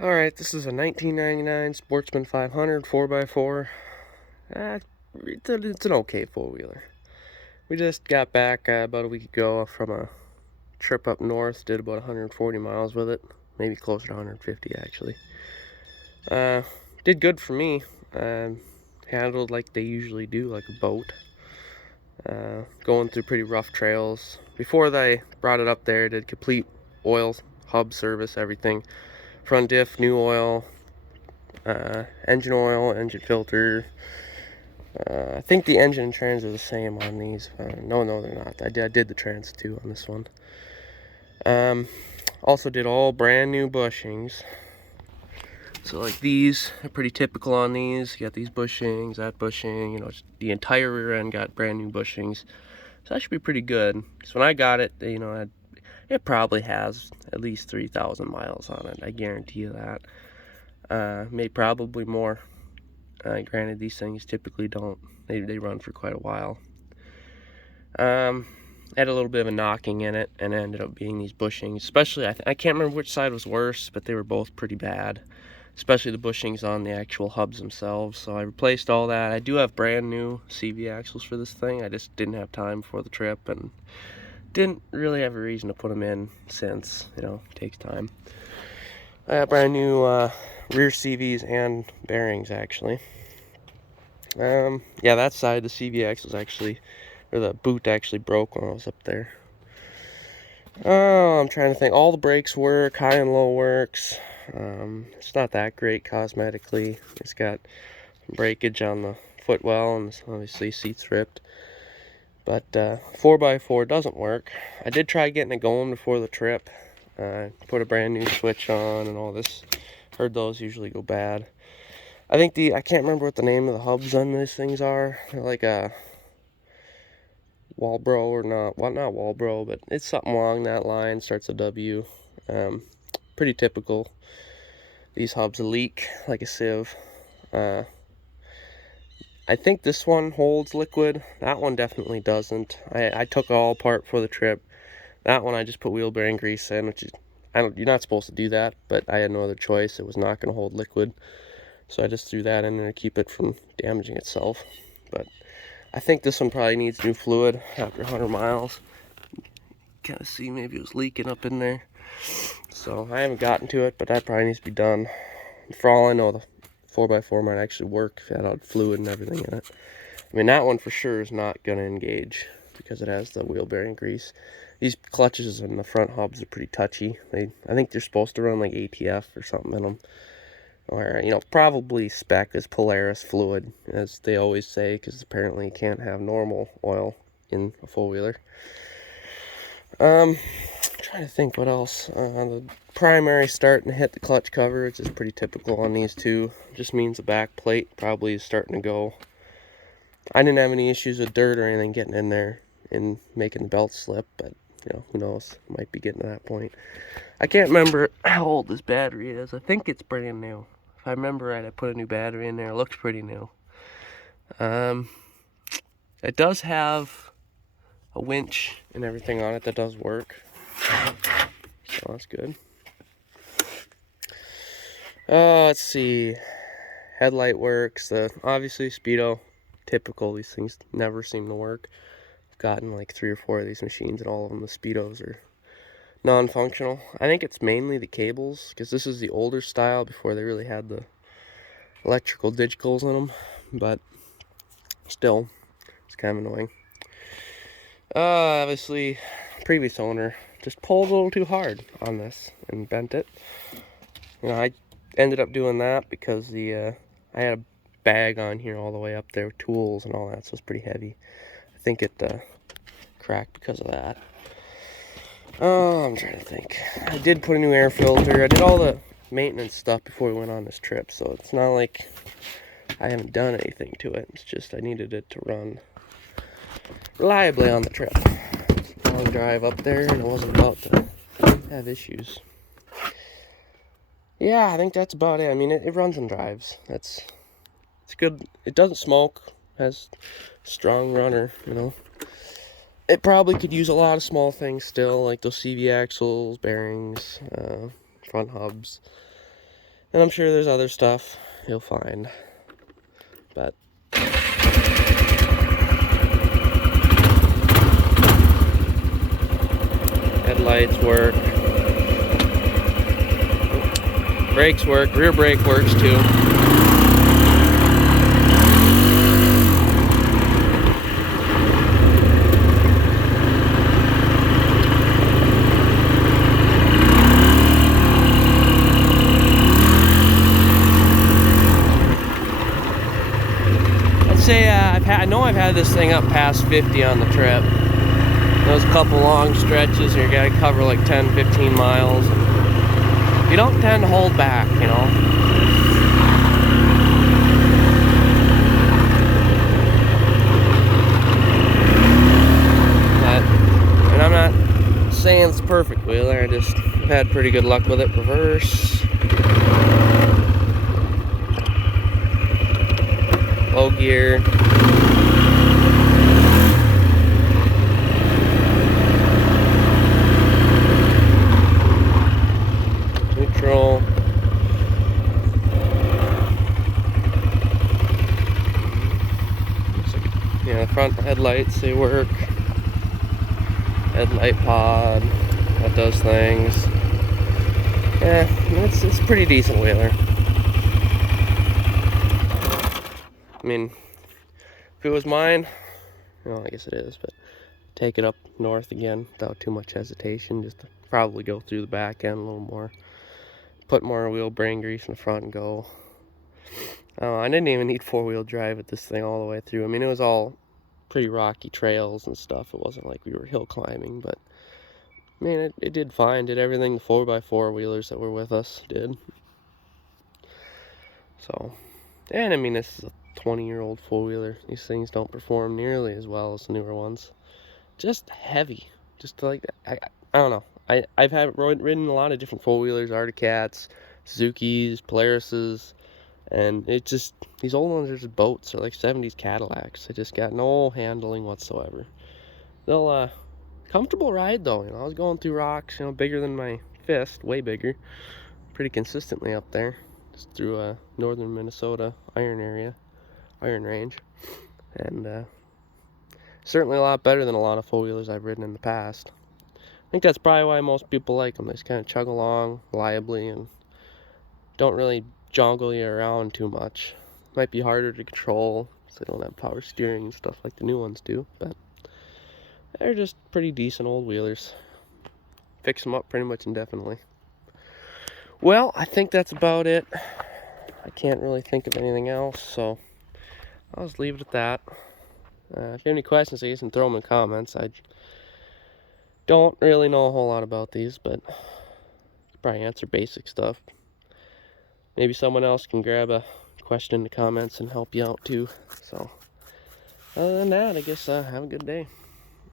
Alright, this is a 1999 Sportsman 500 4x4. It's an okay four-wheeler. We just got back about a week ago from a trip up north, did about 140 miles with it, maybe closer to 150 actually. Did good for me. Handled like they usually do, like a boat. Going through pretty rough trails. Before they brought it up there, did complete oil, hub service, everything. Front diff, new oil, oil, engine filter. I think the engine and trans are the same on these. No, they're not. I did the trans too on this one. Also did all brand new bushings. So like these are pretty typical on these. You got these bushings, that bushing, the entire rear end got brand new bushings. So that should be pretty good. Because when I got it, it probably has at least 3,000 miles on it. I guarantee you that. Maybe probably more. Granted, these things typically don't. They run for quite a while. Had a little bit of a knocking in it, and it ended up being these bushings. Especially, I can't remember which side was worse, but they were both pretty bad. Especially the bushings on the actual hubs themselves. So I replaced all that. I do have brand new CV axles for this thing. I just didn't have time for the trip, and didn't really have a reason to put them in since, it takes time. I have brand new rear CVs and bearings actually. Yeah, that side, the CV axles actually, or the boot actually broke when I was up there. Oh, I'm trying to think. All the brakes work, high and low works. It's not that great cosmetically. It's got breakage on the footwell, and obviously seats ripped. But 4x4 doesn't work. I did try getting it going before the trip. Put a brand new switch on and all this. Heard those usually go bad. I can't remember what the name of the hubs on these things are. They're like a Walbro or not. Well, not Walbro, but it's something along that line. Starts a W. Pretty typical. These hubs leak like a sieve. I think this one holds liquid. That one definitely doesn't. I took it all apart for the trip. That one I just put wheel bearing grease in, which is, you're not supposed to do that, but I had no other choice. It was not going to hold liquid. So I just threw that in there to keep it from damaging itself. But I think this one probably needs new fluid after 100 miles. Kind of see maybe it was leaking up in there. So I haven't gotten to it, but that probably needs to be done. For all I know, the 4x4 might actually work if it had fluid and everything in it. I mean, that one for sure is not going to engage because it has the wheel bearing grease. These clutches in the front hubs are pretty touchy. I think they're supposed to run like ATF or something in them. Or, probably spec is Polaris fluid, as they always say, because apparently you can't have normal oil in a four-wheeler. I'm trying to think what else. The primary starting to hit the clutch cover, which is pretty typical on these two. Just means the back plate probably is starting to go. I didn't have any issues with dirt or anything getting in there and making the belt slip, but who knows? Might be getting to that point. I can't remember how old this battery is. I think it's brand new. If I remember right, I put a new battery in there. It looks pretty new. It does have a winch and everything on it that does work. So that's good. Let's see. Headlight works. Obviously speedo. Typical. These things never seem to work. I've gotten like 3 or 4 of these machines, and all of them, the speedos are non-functional. I think it's mainly the cables, because this is the older style before they really had the electrical digicals in them, but still, it's kind of annoying. Obviously, previous owner just pulled a little too hard on this and bent it. I ended up doing that because I had a bag on here all the way up there with tools and all that, so it's pretty heavy. I think it cracked because of that. Oh, I'm trying to think. I did put a new air filter. I did all the maintenance stuff before we went on this trip, so it's not like I haven't done anything to it. It's just I needed it to run reliably on the trip. Long drive up there, and I wasn't about to have issues. Yeah, I think that's about it. I mean, it runs and drives. It's good. It doesn't smoke. Has strong runner, It probably could use a lot of small things still, like those CV axles, bearings, front hubs. And I'm sure there's other stuff you'll find. But headlights work. Brakes work. Rear brake works too. I know I've had this thing up past 50 on the trip. Those couple long stretches, you gotta cover like 10-15 miles. You don't tend to hold back, you know. And I'm not saying it's perfect wheeler, I just had pretty good luck with it. Reverse. Low gear. Neutral. Yeah, front headlights, they work. Headlight pod, that does things. Yeah, it's pretty decent wheeler. I mean, if it was mine, well, I guess it is, but take it up north again without too much hesitation. Just probably go through the back end a little more. Put more wheel bearing grease in the front and go. I didn't even need four-wheel drive with this thing all the way through. I mean, it was all pretty rocky trails and stuff. It wasn't like we were hill climbing, but I mean, it did fine. Did everything the 4x4 wheelers that were with us did. So, and I mean, this is a 20-year-old four-wheeler. These things don't perform nearly as well as the newer ones. Just heavy. Just like, I don't know. I've ridden a lot of different four-wheelers, Arctic Cats, Suzukis, Polarises, and it just, these old ones are just boats. They're like 70s Cadillacs. They just got no handling whatsoever. They'll, comfortable ride though, you know. I was going through rocks, you know, bigger than my fist, way bigger, pretty consistently up there, just through northern Minnesota iron range, and certainly a lot better than a lot of four-wheelers I've ridden in the past. I think that's probably why most people like them. They just kind of chug along reliably and don't really joggle you around too much. Might be harder to control, so they don't have power steering and stuff like the new ones do, but they're just pretty decent old wheelers. Fix them up pretty much indefinitely. Well, I think that's about it. I can't really think of anything else, so I'll just leave it at that. If you have any questions, I guess, and throw them in comments. I don't really know a whole lot about these, but I'll probably answer basic stuff. Maybe someone else can grab a question in the comments and help you out too. So, other than that, I guess have a good day.